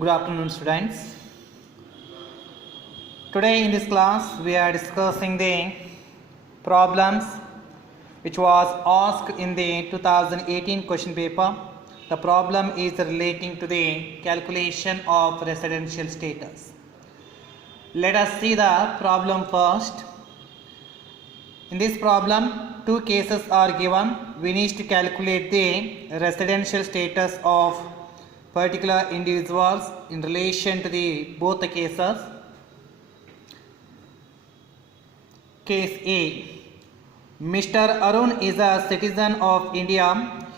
Good afternoon, students. Today in this class we are discussing the problems which was asked in the 2018 question paper. The problem is relating to the calculation of residential status. Let us see the problem first. In this problem, two cases are given. We need to calculate the residential status of particular individuals in relation to the both the cases. Case A. Mr. Arun is a citizen of India.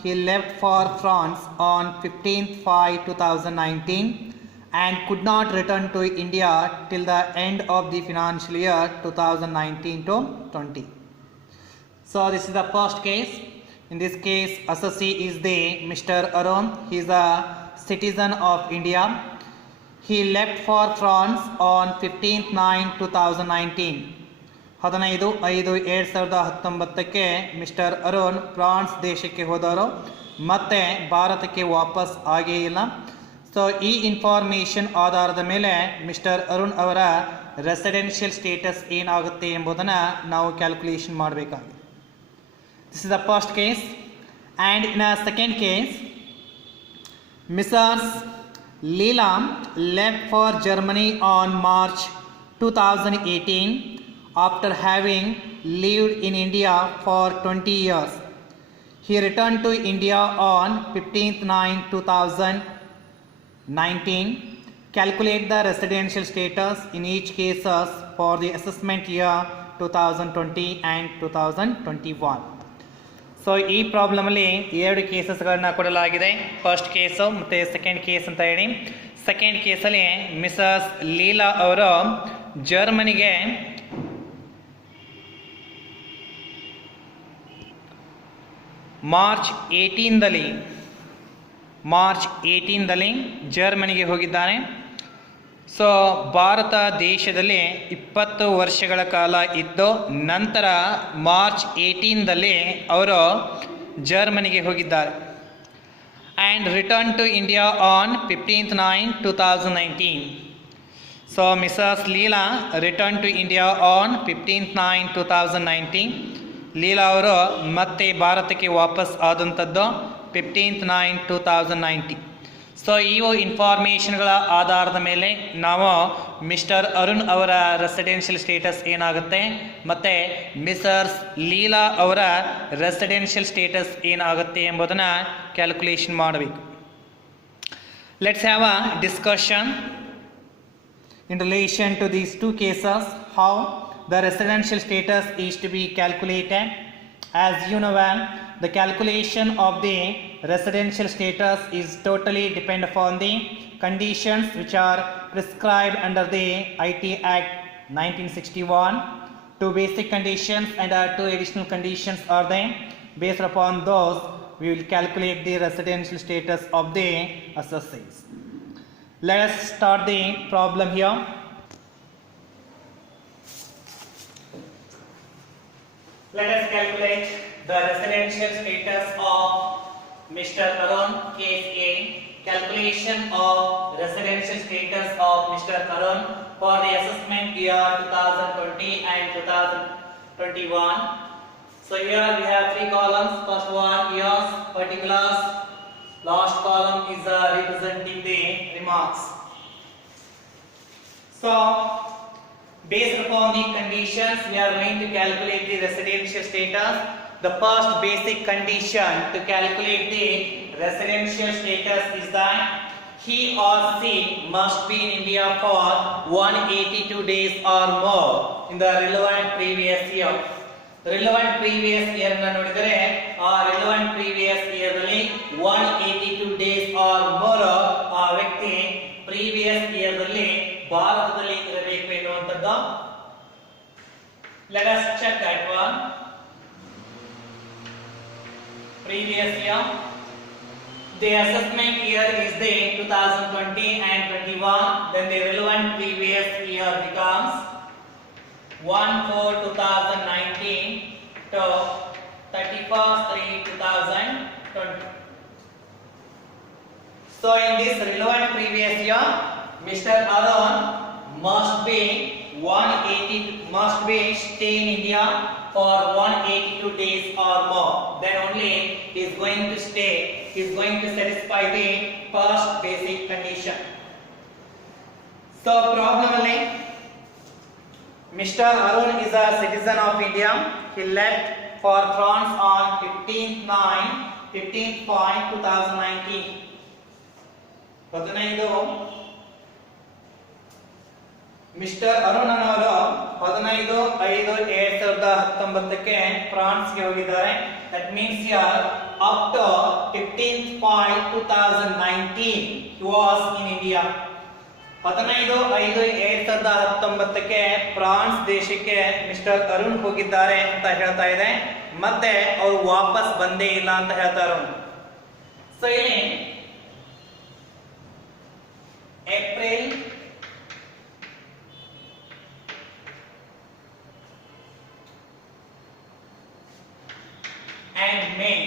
He left for France on 15/5/2019 and could not return to India till the end of the financial year 2019-20. So this is the first case. In this case, assessee is the Mr. Arun. He is a citizen of India. He left for France on 15/9/2019. 15/5/2019 mister Arun France ದೇಶಕ್ಕೆ ಹೋದರು ಮತ್ತೆ ಭಾರತಕ್ಕೆ ವಾಪಸ್ ಆಗೇ ಇಲ್ಲ. So ಈ information ಆಧಾರದ ಮೇಲೆ ಮಿಸ್ಟರ್ ಅರುಣ್ ಅವರ ರೆಸಿಡೆನ್ಷಿಯಲ್ ಸ್ಟೇಟಸ್ ಏನಾಗುತ್ತೆ ಎಂಬುದನ್ನು ನಾವು ಕ್ಯಾಲ್ಕುಲೇಷನ್ ಮಾಡಬೇಕಾಗಿದೆ. This is the first case. And in a second case, Mrs Leela left for Germany on March 2018 after having lived in India for 20 years. He returned to India on 15/9/2019. Calculate the residential status in each cases for the assessment year 2020 and 2021. So ಈ ಪ್ರಾಬ್ಲಮಲ್ಲಿ ಎರಡು ಕೇಸಸ್ಗಳನ್ನ ಕೊಡಲಾಗಿದೆ. First case ಮತ್ತು second case ಅಂತ ಹೇಳಿ. Second ಕೇಸಲ್ಲಿ Mrs Leela ಅವರು ಜರ್ಮನಿಗೆ March 18ದಲ್ಲಿ ಜರ್ಮನಿಗೆ ಹೋಗಿದ್ದಾನೆ. ಸೊ ಭಾರತ ದೇಶದಲ್ಲಿ 20 ವರ್ಷಗಳ ಕಾಲ ಇದ್ದು ನಂತರ ಮಾರ್ಚ್ 18ದಲ್ಲಿ ಅವರು ಜರ್ಮನಿಗೆ ಹೋಗಿದ್ದಾರೆ. And return to India on 15/9/2019. So Mrs Leela return to India on 15/9/2019. Leela ಅವರು ಮತ್ತೆ ಭಾರತಕ್ಕೆ ವಾಪಸ್ ಆದಂಥದ್ದು 15/9/2019. ಸೊ ಇವು ಇನ್ಫಾರ್ಮೇಷನ್ಗಳ ಆಧಾರದ ಮೇಲೆ ನಾವು ಮಿಸ್ಟರ್ ಅರುಣ್ ಅವರ ರೆಸಿಡೆನ್ಷಿಯಲ್ ಸ್ಟೇಟಸ್ ಏನಾಗುತ್ತೆ ಮತ್ತು ಮಿಸರ್ಸ್ ಲೀಲಾ ಅವರ ರೆಸಿಡೆನ್ಷಿಯಲ್ ಸ್ಟೇಟಸ್ ಏನಾಗುತ್ತೆ ಎಂಬುದನ್ನು ಕ್ಯಾಲ್ಕುಲೇಷನ್ ಮಾಡಬೇಕು. Let's have a discussion in relation to these two cases. How the residential status is to be calculated. As you know well, the calculation of the residential status is totally depend upon the conditions which are prescribed under the IT Act 1961. Two basic conditions and two additional conditions are there. Based upon those, we will calculate the residential status of the assessees. Let us start the problem here. Let us calculate the residential status of Mr. Arun. Case A. Calculation of residential status of Mr. Arun for the assessment year 2020 and 2021. So here we have three columns. First one years, particulars. Last column is representing the remarks. So based upon the conditions, we are going to calculate the residential status. The first basic condition to calculate the residential status is that he or she must be in India for 182 days or more in the relevant previous year. Relevant previous year na nodidare ಆ relevant previous year ಅಲ್ಲಿ 182 days or more ಆ ವ್ಯಕ್ತಿ previous year ಅಲ್ಲಿ ಭಾರತದಲ್ಲಿ ಇರಬೇಕು ಎನ್ನುವಂಥದ್ದು. Let us check that one. Previous year. The assessment year is the 2020 and 21. Then the relevant previous year becomes 1/4/2019 to 31/3/2020. So in this relevant previous year India, Mr. Arun must be stay in India for 182 days or more. Then only he is going to stay. He is going to satisfy the first basic condition. So problem only. Mr. Arun is a citizen of India. He left for France on 15/5/2019. 15 Mister Arun ಅವರು 15/5/2019ಕ್ಕೆ ಫ್ರಾನ್ಸ್ಗೆ ಹೋಗಿದ್ದಾರೆ. That means here up to 15/5/2019 he was in India. 15/5/2019ಕ್ಕೆ France ದೇಶಕ್ಕೆ Mister Arun ಹೋಗಿದ್ದಾರೆ ಅಂತ ಹೇಳ್ತಾ ಇದೆ. ಮತ್ತೆ ಅವರು ವಾಪಸ್ ಬಂದೇ ಇಲ್ಲ ಅಂತ ಹೇಳ್ತಾರೆ. ಸೊ ಇಲ್ಲಿ April and May.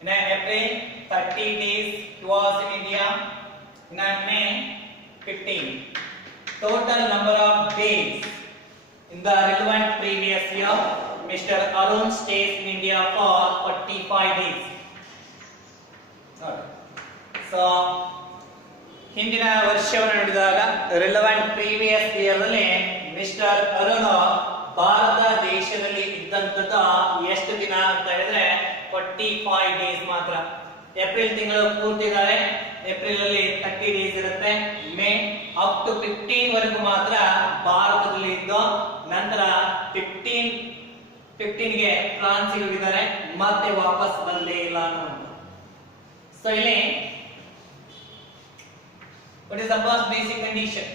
In April 30 days he was in India. In May 15. Total number of days in the relevant previous year, Mr. Arun stays in India for 45 days. So ಹಿಂದಿನ ವರ್ಷವನ್ನು ನೋಡಿದಾಗ ರಿಲೆವೆಂಟ್ ಪ್ರೀವಿಯಸ್ ಇಯರ್ ನಲ್ಲಿ mister Arun Bharat ದೇಶದಲ್ಲಿ ಇದ್ದಂಥದ್ದು ಎಷ್ಟು ದಿನ ಅಂತ ಹೇಳಿದ್ರೆ 45 days ಮಾತ್ರ. ಏಪ್ರಿಲ್ ತಿಂಗಳು ಪೂರ್ತಿ ಇದ್ದಾರೆ. ಏಪ್ರಿಲ್ ಅಲ್ಲಿ 30 ಡೇಸ್ ಇರುತ್ತೆ. ಮೇ ಅಪ್ ಟು 15 ವರೆಗೂ ಮಾತ್ರ ಭಾರತದಲ್ಲಿ ಇದ್ದು ನಂತರ 15ಗೆ ಫ್ರಾನ್ಸ್ಗೆ ಹೋಗಿದ್ದಾರೆ. ಮತ್ತೆ ವಾಪಸ್ ಬಂದೇ ಇಲ್ಲ ಅನ್ನೋದು. ಸೊ ಇಲ್ಲಿ what is the first basic condition?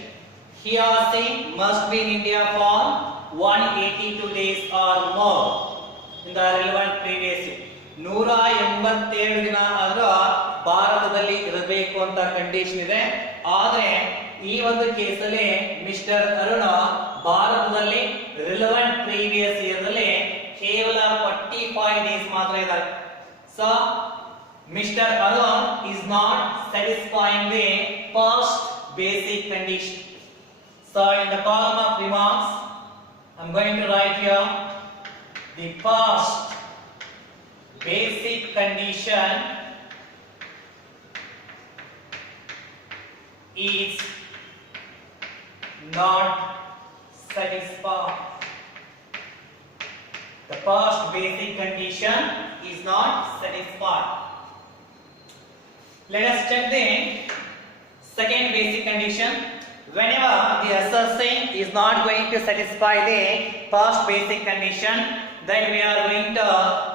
He or she must be in India for 182 days or more in the relevant previous year. 187 ದಿನ ಆದ್ರೂ ಭಾರತದಲ್ಲಿ ಇರಬೇಕು ಅಂತ ಕಂಡೀಷನ್ ಇದೆ. ಆದ್ರೆ ಈ ಒಂದು ಕೇಸಲ್ಲಿ ಮಿಸ್ಟರ್ ಅರುಣ್ ಭಾರತದಲ್ಲಿ ರಿಲೆವೆಂಟ್ ಪ್ರೀವಿಯಸ್ ಇಯರ್ ನಲ್ಲಿ ಕೇವಲ 45 ಡೇಸ್ ಮಾತ್ರ ಇದ್ದಾರೆ. So Mr. Arun is not satisfying the first basic condition. So in the column of remarks, I am going to write here the first basic condition is not satisfied. The first basic condition is not satisfied. Let us check the second basic condition. Whenever the assessing is not going to satisfy the first basic condition, then we are going to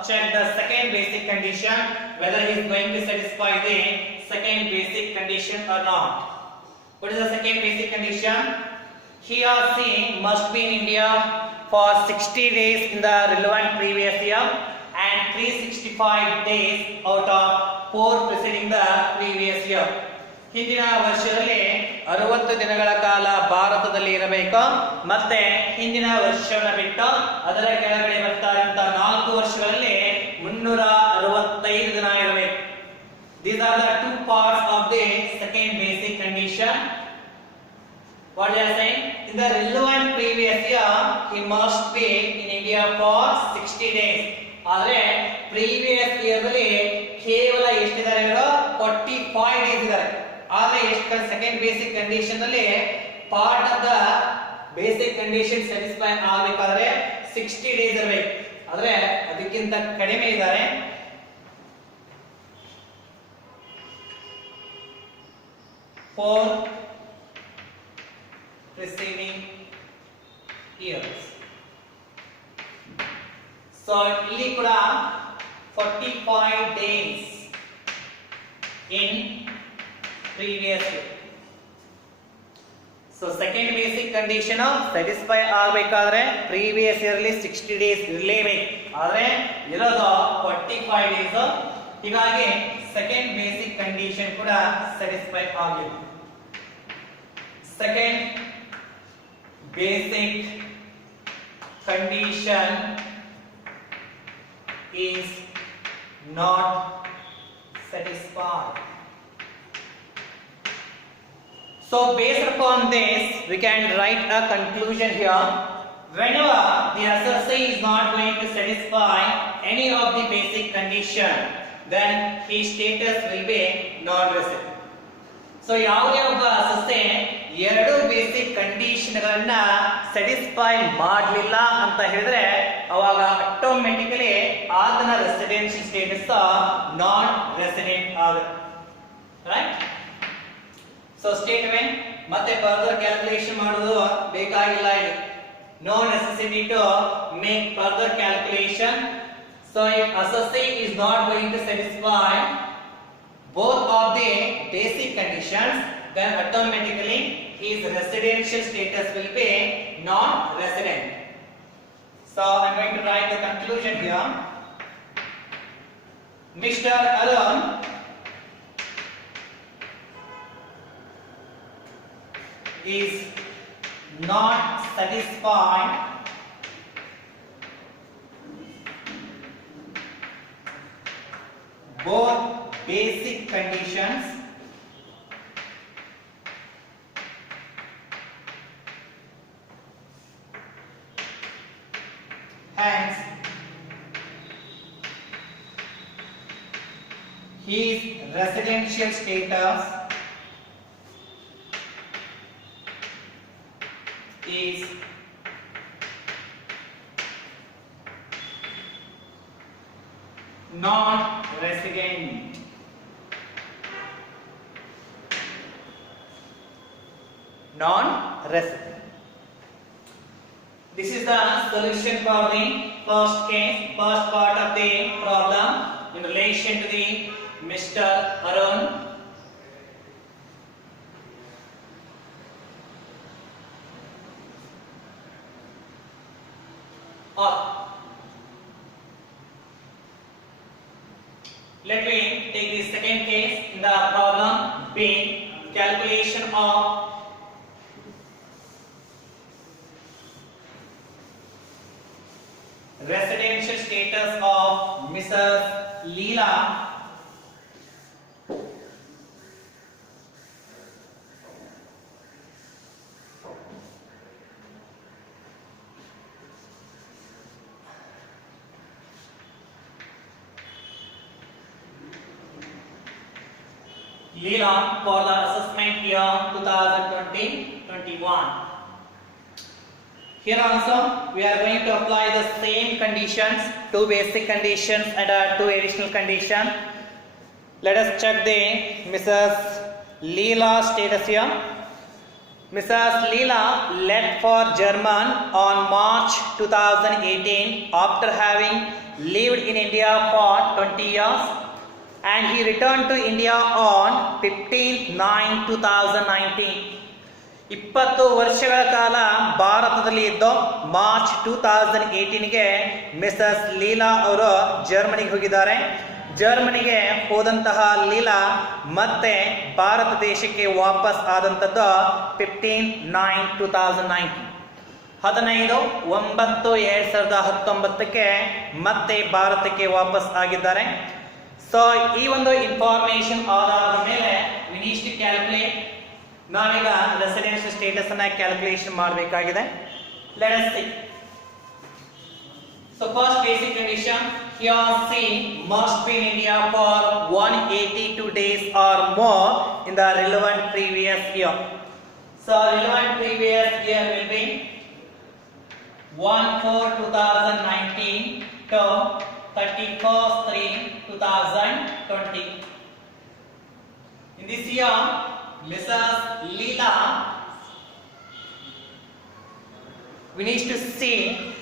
check the second basic condition whether he is going to satisfy the second basic condition or not. What is the second basic condition? He or she must be in India for 60 days in the relevant previous year and 365 days out of 4 preceding the previous year. ಹಿಂದಿನ ವರ್ಷದಲ್ಲಿ 60 ದಿನಗಳ ಕಾಲ ಭಾರತದಲ್ಲಿ ಇರಬೇಕು. ಮತ್ತೆ ಹಿಂದಿನ ವರ್ಷವನ್ನು ಬಿಟ್ಟು ಅದರ ಕೆಳಗಡೆ ಬರ್ತಾ ಇರುವಂತ 4 ವರ್ಷಗಳಲ್ಲಿ 365 ದಿನ ಇರಬೇಕು. These are the two parts of the second basic condition. What they are saying? In the relevant previous year, he must be in India for 60 days. ಆದರೆ ಪ್ರೀವಿಯಸ್ ಇಯರ್ ನಲ್ಲಿ ಕೇವಲ ಎಷ್ಟಿದ್ದಾರೆ 45 ಡೇಸ್ ಇದ್ದಾರೆ. ಆದರೆ ಎಷ್ಟು ಸೆಕೆಂಡ್ ಬೇಸಿಕ್ ಕಂಡೀಷನ್ ನಲ್ಲಿ part of the basic condition satisfy ಆಗಬೇಕಾದ್ರೆ 60 days ಇರಬೇಕು. ಆದರೆ ಅದಕ್ಕಿಂತ ಕಡಿಮೆ ಇದ್ದಾರೆ. For preceding years. So ಇಲ್ಲಿ ಕೂಡ 45 days in previous year. So second basic condition satisfy ಆಗಬೇಕಾದ್ರೆ previous year ಅಲ್ಲಿ 60 days ಇರಲೇಬೇಕು. ಆದರೆ ಇರೋದು 45 days. ಹೀಗಾಗಿ second basic condition ಕೂಡ satisfy ಆಗಿದೆ. Second basic condition is not satisfied. So based upon this, we can write a conclusion here. Whenever the SSI is not going to satisfy any of the basic condition, then his status will be non-resident. So ಯಾವುದೇ ಒಬ್ಬ ಸಸ್ಯ ಎರಡು basic ಕಂಡೀಷನ್ಗಳನ್ನ satisfy ಮಾಡಲಿಲ್ಲ ಅಂತ ಹೇಳಿದ್ರೆ ಅವಾಗ automatically ಆತನ residential status non resident ಆಗುತ್ತೆ. ರೈಟ್. ಸೊ ಸ್ಟೇಟ್ಮೆಂಟ್ ಮತ್ತೆ ಫರ್ದರ್ ಕ್ಯಾಲ್ಕುಲೇಷನ್ ಮಾಡೋದು ಬೇಕಾಗಿಲ್ಲ ಇಲ್ಲಿ. No necessity to make further calculation. So if SSI is not going to satisfy both of the basic conditions, then automatically his residential status will be non-resident. So I'm going to write the conclusion here. Mr. Arun is not satisfied both basic conditions hence his residential status is non-resident. Non-resident. This is the solution for the first case, first part of the problem in relation to the Mr. Arun. Let me take the second case in the problem B, calculation of residential status of Mrs. Leela for the assessment year 2020-21. Here also we are going to apply the same conditions, two basic conditions and two additional conditions. Let us check the Mrs. Leela status here. Mrs. Leela left for German on March 2018 after having lived in India for 20 years. And he returned to India on 15/9/2019. 20 ವರ್ಷಗಳ ಕಾಲ ಭಾರತದಲ್ಲಿ ಇದ್ದು March 2018ಗೆ Mrs Leela ಅವರು ಜರ್ಮನಿಗೆ ಹೋಗಿದ್ದಾರೆ. ಜರ್ಮನಿಗೆ ಹೋದಂತಹ ಲೀಲಾ ಮತ್ತೆ ಭಾರತ ದೇಶಕ್ಕೆ ವಾಪಸ್ ಆದಂಥದ್ದು 15/9/2019. 15/9/2019ಕ್ಕೆ ಮತ್ತೆ ಭಾರತಕ್ಕೆ ವಾಪಸ್ ಆಗಿದ್ದಾರೆ. ಸೊ ಈ ಒಂದು ಇನ್ಫಾರ್ಮೇಶನ್ ಆಧಾರದ ಮೇಲೆ we need to calculate. ನಾವೀಗ ರೆಸಿಡೆನ್ಷಿಯಲ್ ಸ್ಟೇಟಸ್ ಅನ್ನ ಕ್ಯಾಲ್ಕುಲೇಷನ್ ಮಾಡಬೇಕಾಗಿದೆ. Let us see. So first basic condition, here C must be in India for 182 days or more in the relevant previous year. So relevant previous year will be 1/4/2019 to 31/3/2020. In this year, Mrs. Leela, we need to see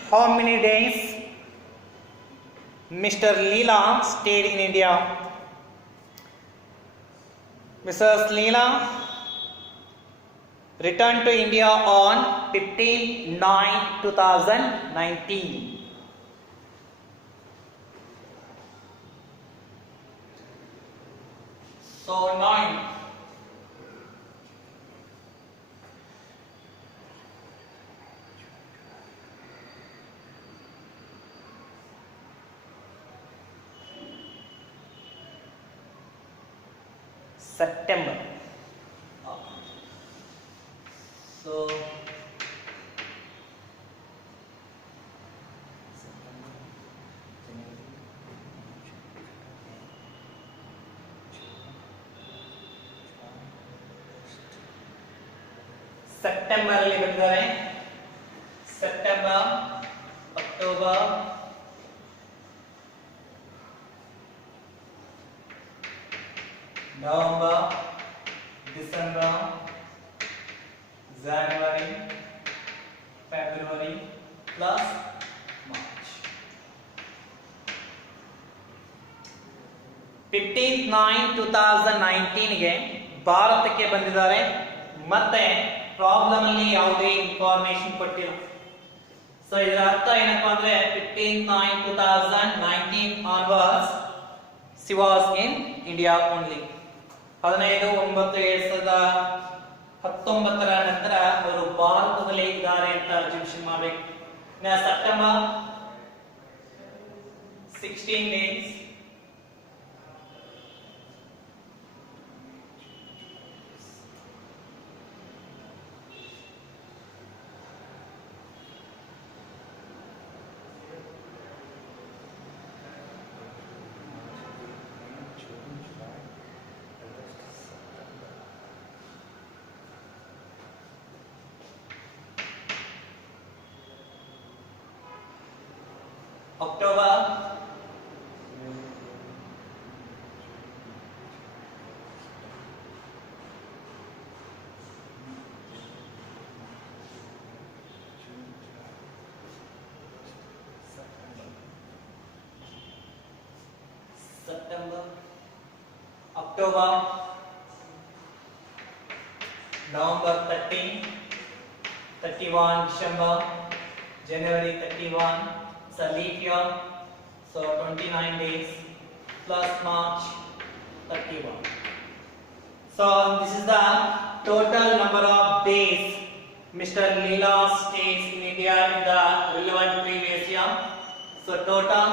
how many days Mr. Leela stayed in India. Mrs. Leela returned to India on 15/9/2019. So 9. September. So September ಅಲ್ಲಿ ಬಂದಿದ್ದಾರೆ. September, October, November, December, ಜನವರಿ, February plus March. 15/9/2019 ಗೆ ಭಾರತಕ್ಕೆ ಬಂದಿದ್ದಾರೆ. ಮತ್ತೆ problem ಅಲ್ಲಿ ಯಾವುದೇ information ಕೊಟ್ಟಿಲ್ಲ. So ಇದರ ಅರ್ಥ ಏನಪ್ಪಾ ಅಂದ್ರೆ 15/9/2019 onwards she was in India only. 15/9/2019 ನಂತರ ಅವರು ಭಾರತದಲ್ಲಿ ಇದ್ದಾರೆ ಅಂತ ಅರ್ಜುನ್ ಮಾಡಬೇಕು. September 16 days, October, October, November 30, 31 December, January 31. It's a leap year, so 29 days plus March 31. So this is the total number of days Mr. Leela stays in India in the relevant previous year. So total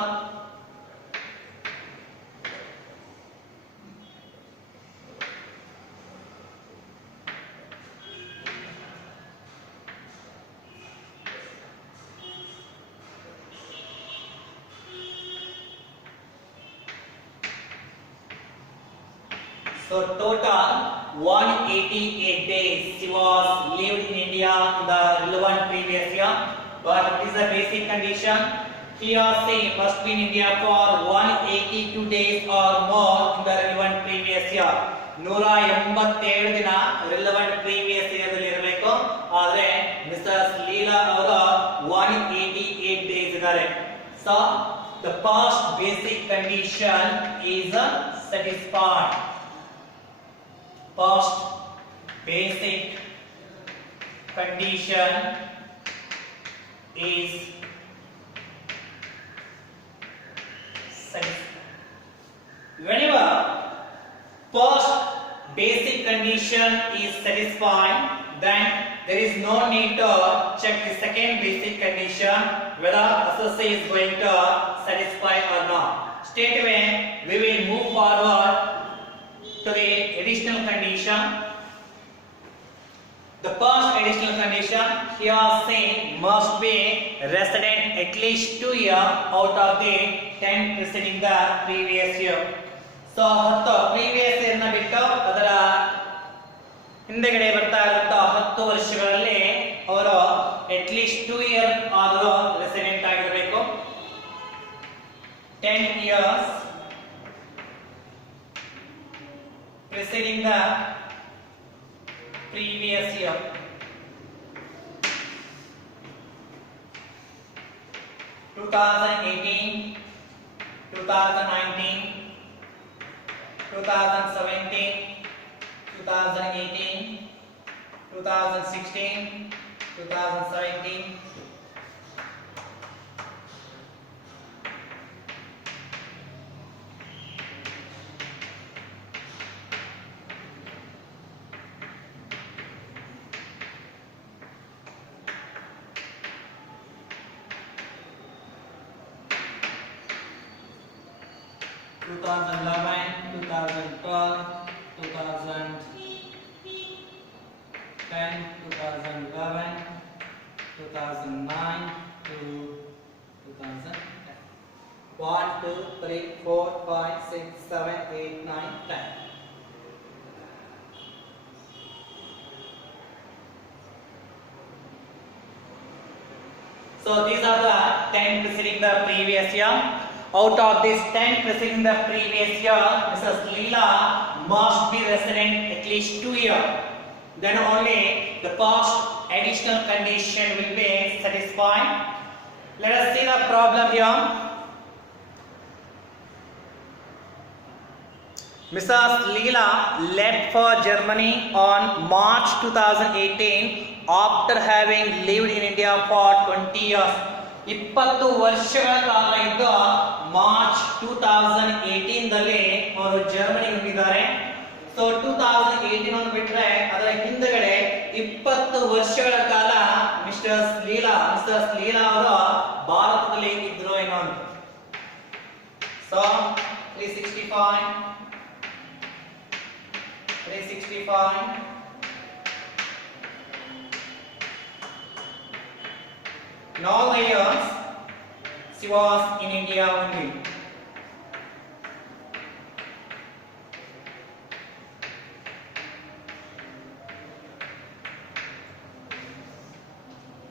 So total 188 days she was lived in India in the relevant previous year. But it is a basic condition. He or she must be in India for 182 days or more in the relevant previous year. 187 ದಿನ relevant previous year ಅಲ್ಲಿ ಇರಬೇಕು. ಆದರೆ Mrs Leela ಅವರು 188 days ಇದ್ದಾರೆ. So the past basic condition is satisfied. Past basic condition is satisfied. Whenever past basic condition is satisfied, then there is no need to check the second basic condition whether SSC is going to satisfy or not. Straight away we will move forward to the additional condition. The first additional condition here saying must be resident at least 2 years out of the 10 preceding the previous year. So 10 previous year ನ ಬಿಟ್ಟು ಅದರ ಹಿಂದೆಗಡೆ ಬರ್ತಾ ಇರುವಂತಹ 10 ವರ್ಷಗಳಲ್ಲಿ ಅವರು at least 2 year ಆದರೂ resident ಆಗಿರಬೇಕು. 10 years preceding the previous year. Two 2018, 2019, 2017, 2018, 2016, 2017. 2011, 2012, 2013, 10, 2011, 2009 to 2010. 1, 2, 3, 4, 5, 6, 7, 8, 9, 10. So these are the 10 preceding the previous year. Out of this 10 preceding the previous year, Mrs. Leela must be resident at least 2 years. Then only the past additional condition will be satisfied. Let us see the problem here. Mrs. Leela left for Germany on March 2018 after having lived in India for 20 years. 20 ವರ್ಷಗಳ ಕಾಲ ಇದ್ದು March 2018 ದಲ್ಲಿ ಅವರು ಜರ್ಮನಿಗೆ ಹೋಗಿದ್ದಾರೆ. So 2018 ಅನ್ನು ಬಿಟ್ರೆ ಅದರ ಹಿಂದಗಡೆ 20 ವರ್ಷಗಳ ಕಾಲ ಮಿಸ್ಟರ್ಸ್ ಲೀಲಾ ಅವರು ಭಾರತದಲ್ಲಿ ಇದ್ರು ಏನೋ ಅಂತ. So 365 in all the years she was in India only.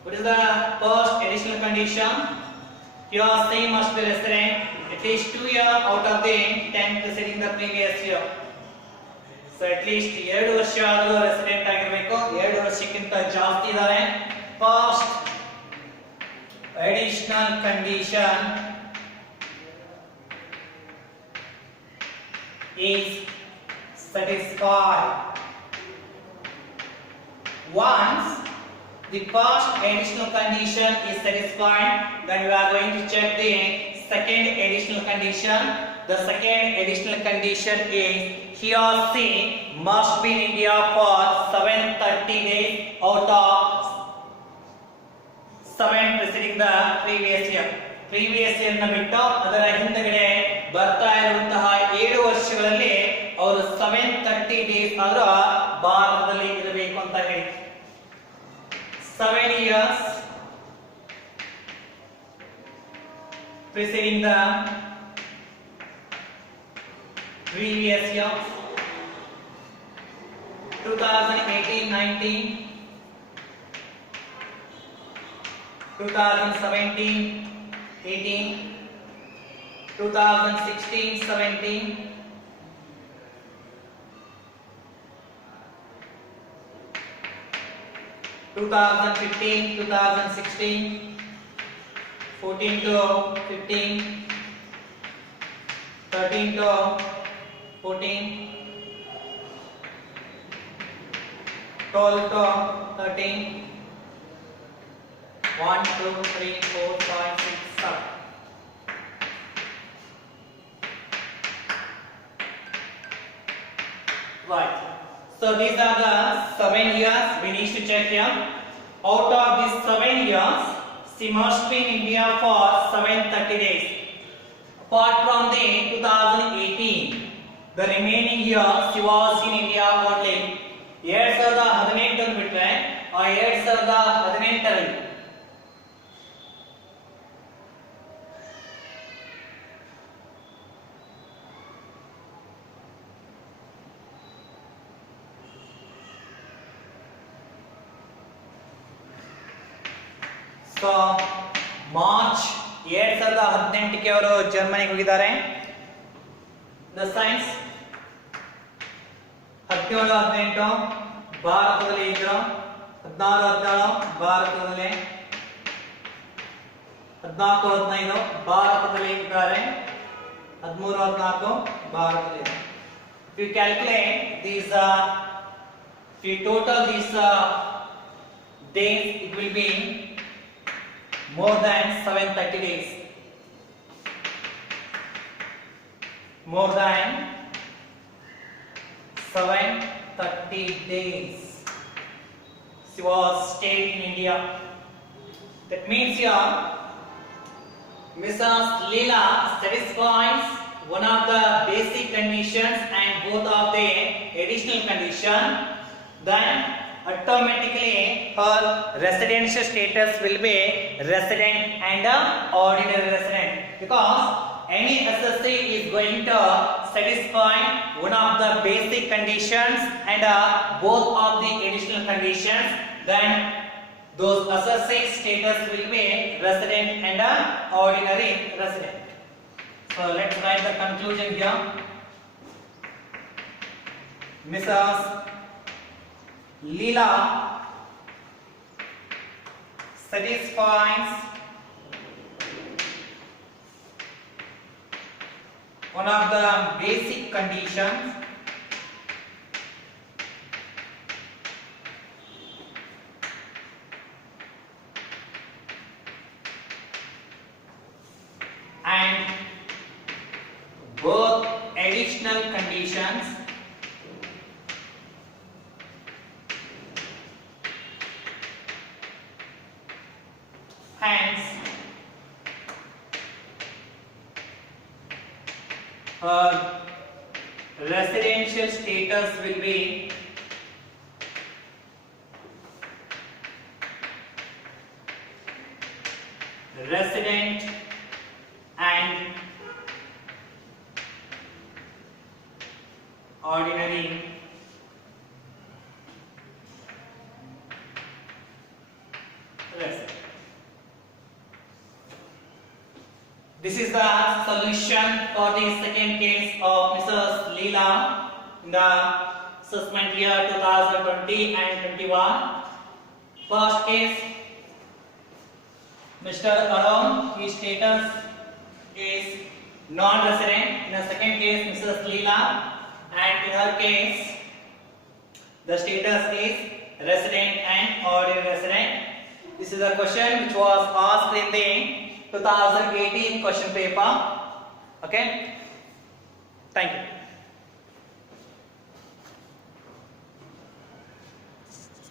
What is the first additional condition? Here same must be resident at least 2 years out of the 10 preceding the previous year. So at least 2 ವರ್ಷ ಆದರೂ resident ಆಗಿರಬೇಕು. 2 ವರ್ಷಕ್ಕಿಂತ ಜಾಸ್ತಿ ಇದ್ದಾರೆ. First additional condition is satisfied. Once the first additional condition is satisfied, then we are going to check the second additional condition. The second additional condition is he or she must be in India for 730 days out of 7 preceding the previous year. Previous year ನ ಬಿಟ್ಟು ಅದರ ಹಿಂದಗಡೆ ಬರ್ತಾ ಇರುವಂತಹ 7 ವರ್ಷಗಳಲ್ಲಿ ಅವರು 730 days ಆದರೂ ಭಾರತದಲ್ಲಿ ಇರಬೇಕು ಅಂತ ಹೇಳಿ. 7 years preceding the previous year. 2018-19, 2017-18, 2016-17, 2015-2016, 14-15, 13-14, 12-13, 1, 2, 3, 4, 5, 6, 7. Right. So these are the 7 years we need to check here. Out of these 7 years, she must be in India for 730 days. Apart from the 2018, the remaining year she was in India only. 2018 ಬಿಟ್ರೆ ಆ 2018 so March 2018ಕ್ಕೆ ಅವರು ಜರ್ಮನಿಗೆ ಹೋಗಿದ್ದಾರೆ. The science 17-18 ಭಾರತದಲ್ಲಿ ಇದ್ರು. 16-17 ಭಾರತದಲ್ಲಿ, 14-15 ಭಾರತದಲ್ಲಿ ಇದ್ದಾರೆ. 13-14 ಭಾರತದಲ್ಲಿ. If you calculate these, if you total these days, it will be more than 730 days. More than 730 days she was stayed in India. That means here Mrs. Leela satisfies one of the basic conditions and both of the additional condition. Then automatically her residential status will be resident and ordinary resident, because any SSC is going to satisfy one of the basic conditions and both of the additional conditions, then those SSC status will be resident and ordinary resident. So let's write the conclusion here. Mrs. Leela satisfies one of the basic conditions and both additional conditions hence her residential status will be resident and ordinary resident. This is the solution for the second case of Mrs. Leela in the assessment year 2020 and 21. First case, Mr. Arun, his status is non-resident. In the second case, Mrs. Leela, and in her case, the status is resident and ordinary resident. This is a question which was asked in the 2018 question paper. Okay, thank you.